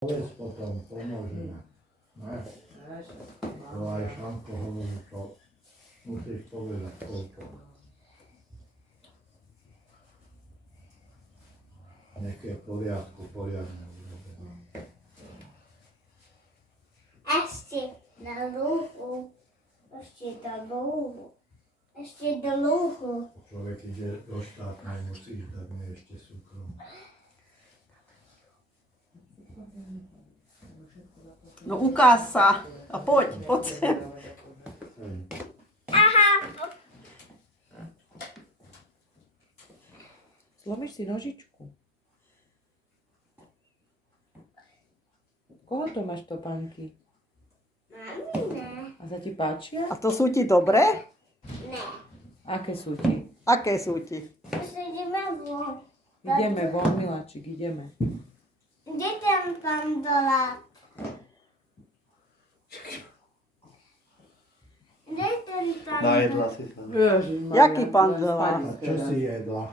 Povedz potom, pomôžeme. Ne? To aj Šanko hovorí, to musíš povedať koľko. Nech je v poriadku, poriadne urobené. Ešte na lúhu. Ešte do lúhu. Ešte do lúhu. Človek ide do štátnej, musíš dať mi ešte súkromne. No ukáž sa a poď sem. Zlomíš si nožičku. Koho to máš topánky? Mamine. A sa ti páčia? A to sú ti dobré? Ne. Aké sú ti? Aké sú ti? Ešte ideme von. Ideme von, miláčik, ideme. Kde ten pán Dolát? Kde ten pán Najedla si sa. Ježišmaria, Jaký pán ja Dolát? spálim A čo teda. si jedla?